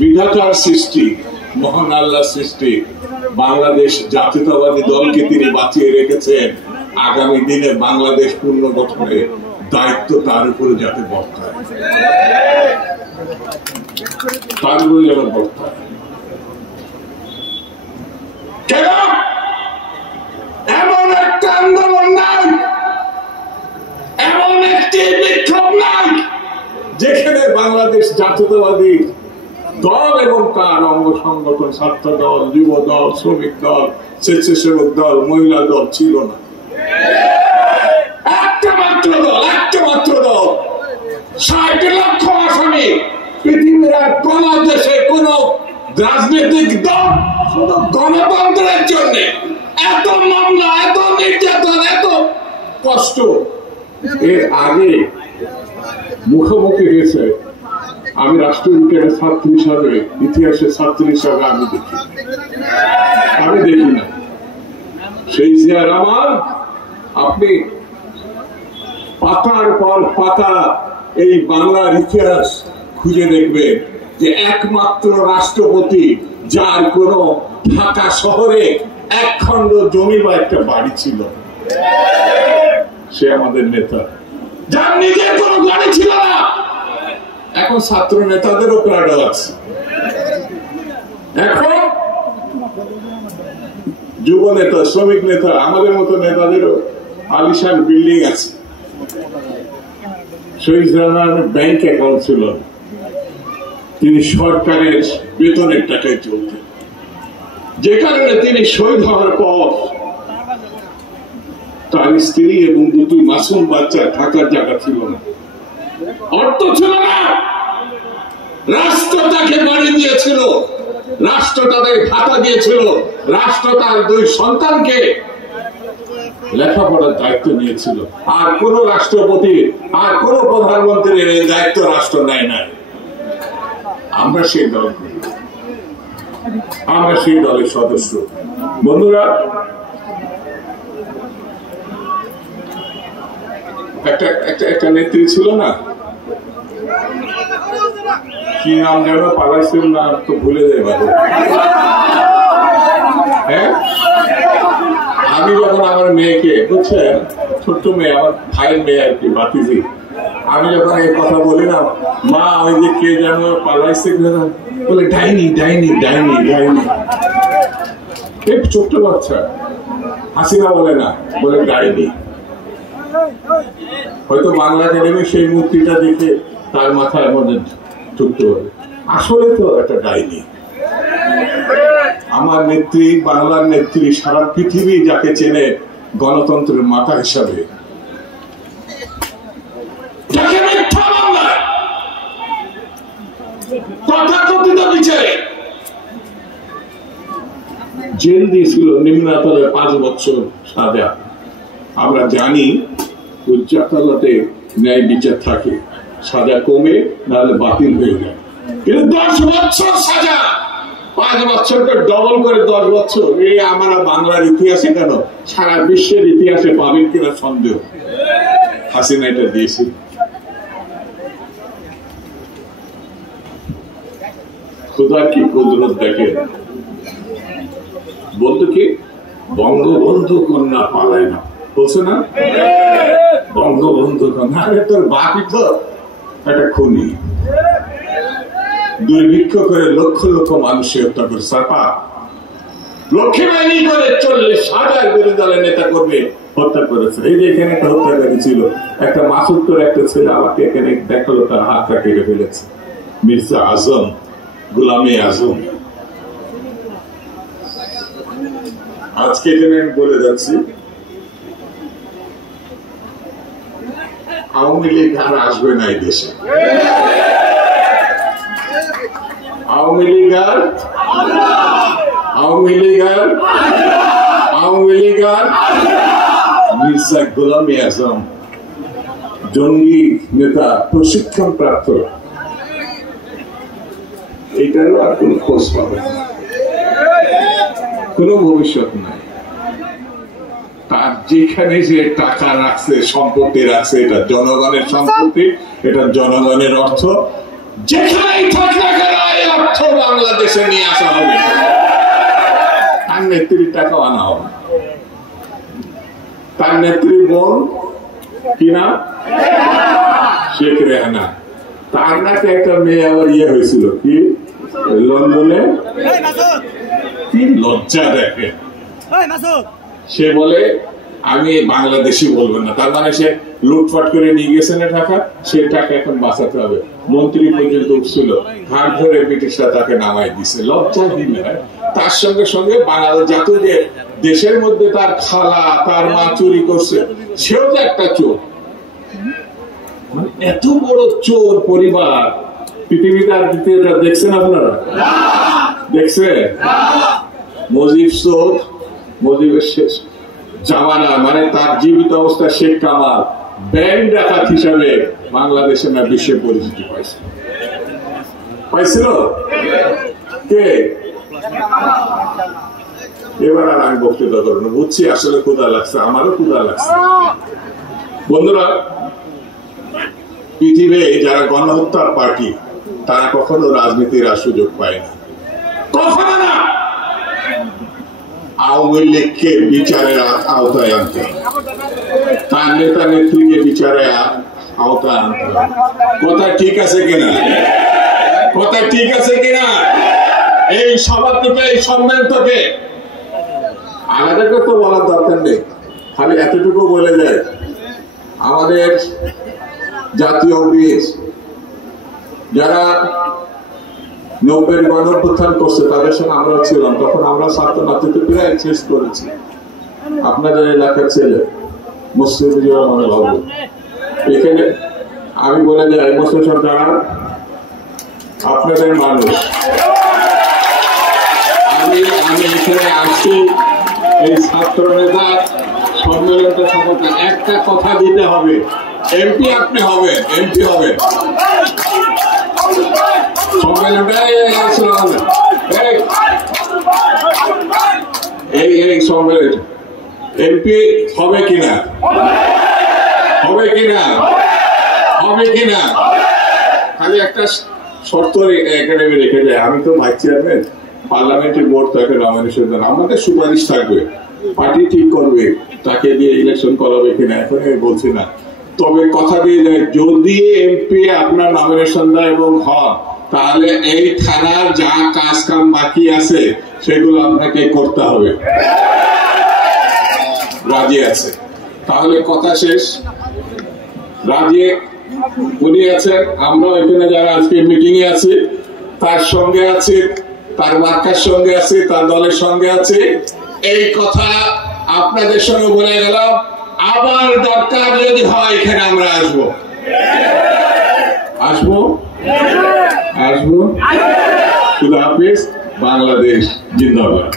বিধাতার সৃষ্টি, মহান আল্লাহ সৃষ্টি বাংলাদেশ জাতীয়তাবাদী দলকে তিনি বাঁচিয়ে রেখেছেন। আগামী দিনে বাংলাদেশ পুনর্গঠনের দায়িত্ব তার উপরে যাতে বর্তায়, তার উপরে যেন বর্তায়। কেন এমন একটা আন্দোলন নাই, এমন একটি বিক্ষোভ নাই যেখানে বাংলাদেশ জাতীয়তাবাদী দল এবং তার অঙ্গ সংগঠন, ছাত্র দল, যুব দল, শ্রমিক দল, স্বেচ্ছাসেবক দল, মহিলা দল ছিল না। একটা মাত্র দল ৬০ লক্ষ আসামি। পৃথিবীর আর কোন দেশে কোন রাজনৈতিক দল শুধু গণতন্ত্রের জন্য এত মামলা, এত নির্যাতন, এত কষ্ট এর আগে মুখোমুখি হয়েছে আমি রাষ্ট্রবিজ্ঞানের ছাত্র হিসাবে, ইতিহাসের ছাত্র হিসাবে আমি দেখি না। সেই জিয়া রহমান, আপনি পাতার পর পাতা এই বাংলার ইতিহাস খুঁজে দেখবেন যে একমাত্র রাষ্ট্রপতি যার কোন ঢাকা শহরে এক খণ্ড জমি বা একটা বাড়ি ছিল, সে আমাদের নেতা। যার নিজের কোন গাড়ি ছিল না। এখন ছাত্র নেতাদেরও প্রাড় আছে, এখন যুব নেতা, শ্রমিক নেতা, আমাদের মতো নেতাদেরও আলিশান বিল্ডিং আছে। শহীদ রানার ব্যাংক অ্যাকাউন্ট ছিল, তিনি সরকারের বেতনের টাকায় চলতেন, যে কারণে তিনি শহীদ হওয়ার পর তার স্ত্রী এবং দুটি মাসুম বাচ্চা থাকার জায়গা ছিল না, অর্থ ছিল না। রাষ্ট্র তাকে বাড়ি দিয়েছিল, রাষ্ট্র তাদের ভাতা দিয়েছিল, রাষ্ট্র তার 2 সন্তানকে লেখাপড়ার দায়িত্ব নিয়েছিল। আর কোন রাষ্ট্রপতি, আর কোন প্রধানমন্ত্রীর এই দায়িত্ব রাষ্ট্র নেয় না। আমরা সেই দল, আমরা সেই দলের সদস্য। বন্ধুরা, একটা নেত্রী ছিল না, কি নাম যেন, পালাইছিল না তো ভুলে যায় ভালো। হ্যাঁ, আমি যখন আমার মেয়েকে, বুঝছেন, ছোট্ট মেয়ে, আমার ভাইয়ের মেয়ে আর কি, বাতিজি, আমি যখন এই কথা বলি না, মা ওই যে কে যেন পালাইছে, বলে ডাইনি ডাইনি ডাইনি ডাইনি। এই ছোট্ট বাচ্চা, হাসিনা বলে না, বলে ডাইনি। হয়তো বাংলা একাডেমি সেই মূর্তিটা দেখে তার মাথার মধ্যে ঢুকতে পারে, আসলে তো একটা ডাইনি। আমার নেত্রী, বাংলার নেত্রী, সারা পৃথিবী যাকে চেনে গণতন্ত্রের মাতা হিসাবে, তথাকথিত বিচারে জেল দিয়েছিল নিম্ন আদালতে 5 বছর সাজা। আমরা জানি উচ্চ আদালতে ন্যায় বিচার থাকে, সাজা কমে নাহলে বাতিল হয়ে যায়, কিন্তু 10 বছর সাজা, 5 বছরকে ডবল করে 10 বছর। এই আমরা বাংলার ইতিহাসে কেন, সারা বিশ্বের ইতিহাসে পাবেন কিনা সন্দেহ। হাসিনা এটা দিয়েছে। খুদা কি কুদরত দেখেন। বলতো কি, বঙ্গবন্ধু কন্যা পালায় না, বলছে না, বঙ্গবন্ধু কন্যা। আরে তোর বাকি তো একটা খুনি, দুর্ভিক্ষ করে লক্ষ লক্ষ মানুষের হত্যা করে, সাপা লক্ষ্মী বাহিনী করে 40,000 বিরোধী দলের নেতা কর্মী হত্যা করেছে। এই যে এখানে একটা হত্যাকারী ছিল, একটা মাসুদপুর একটা ছেলে আমাকে এখানে দেখালো, তার হাতটা কেটে ফেলেছে, মির্জা আজম, গোলামে আজম। আজকে এখানে আমি বলে যাচ্ছি, আওয়ামী লীগ আর আসবে না এই দেশে। আওয়ামী লীগ আর মির্জা গোলাম আজম, জঙ্গি নেতা, প্রশিক্ষণ প্রাপ্ত, এটারও আর কোন খোঁজ পাবে না, কোন ভবিষ্যৎ নাই। তার যেখানে যে টাকা রাখছে, সম্পত্তি রাখছে, এটা জনগণের সম্পত্তি, এটা জনগণের অর্থ। যেখানেই থাক না কেন এই অর্থ বাংলাদেশে নিয়ে আসা হবে, তার নেত্রীর টাকা আনা হবে। তার নেত্রীর বোন কি নাম? শেখ রেহানা। তার নাকি একটা মেয়ে আবার ইয়ে হয়েছিল কি লন্ডনে, কি লজ্জা দেখে। সে বলে আমি বাংলাদেশি বলবো না, তার মানে সে লুটপাট করে নিয়ে গেছে না টাকা, সে টাকা এখন বাঁচাতে হবে। মন্ত্রী পর্যন্ত উঠছিল, হাত ধরে ব্রিটিশরা তাকে নামাই দিছে। লজ্জাহীন। তার সঙ্গে সঙ্গে বাংলাদেশ জাতি যে দেশের মধ্যে তার খালা তার মা চুরি করছে, সেও তো একটা চোর। এত বড় চোর পরিবার পৃথিবীতে আর দ্বিতীয়টা দেখছেন আপনারা? দেখছে? মুজিব চোর, মুজিবের শেষ জামানা মানে তার জীবিত অবস্থা শেখ কামাল ব্যাংক ডাকাত হিসাবে বাংলাদেশে না বিশ্বে পরিচিতি পাইছে। পাইছিল কে? এবার আর আমি বক্তৃতা করবো না, বুঝছি আসলে ক্ষুধা লাগছে, আমারও ক্ষুধা লাগছে। বন্ধুরা, পৃথিবীতে যারা গণহত্যার পার্টি তারা কখনো রাজনীতির সুযোগ পায় না, কখনো না। আওয়ামী লীগকে বিচারের আওতায় আনতে, তার নেতা নেত্রীকে বিচারের আওতায় আনতে। কথা ঠিক আছে কিনা? কথা ঠিক আছে কিনা? এই সভা থেকে, এই সম্মেলন থেকে আলাদা করতে বলার দরকার নেই, খালি এতটুকু বলে যায় আমাদের জাতীয় বীর যারা 90-এর গণঅভ্যুত্থান করছে তাদের সঙ্গে আমরা ছিলাম, তখন আমরা ছাত্র নাতিতে প্রায় শেষ করেছি। আপনাদের এলাকার ছেলে মুসলিম মনে ভাবো, এখানে আমি বলে যাই মুসলিম যারা আপনাদের মানুষ, আমি এখানে আসছি এই ছাত্র নেতা সম্মেলনটা সম্পর্কে একটা কথা দিতে হবে, এমপি আপনি হবেন, এমপি হবেন। সম্মেলনটাই এই সম্মেলন এমপি হবে কিনা, হবে কিনা, হবে কিনা, খালি একটা শর্ত একাডেমি রেখে যায়। আমি তো ভাইস চেয়ারম্যান, পার্লামেন্টের বোর্ড তাকে নমিনেশন দেন, আমাদের সুপারিশ থাকবে, পার্টি ঠিক করবে তাকে দিয়ে ইলেকশন করাবে কিনা, এখন বলছি না। তবে কথা দিয়ে যায় যদি এমপি আপনার নমিনেশন দেয় এবং হন, তাহলে এই থানার যা কাজ কাম বাকি আছে সেগুলো আপনাকে করতে হবে। রাজি আছে? তাহলে কথা শেষ। রাজি উনি আছেন, আমরা এখানে যারা আজকে মিটিং এ আছি তার সঙ্গে আছে, তার মার্কার সঙ্গে আছে, তার দলের সঙ্গে আছে। এই কথা আপনাদের সঙ্গে বলে গেলাম, আবার দরকার যদি হয় এখানে আমরা আসবো, আসবো, আসবো। খুদা হাফেজ। বাংলাদেশ জিন্দাবাদ।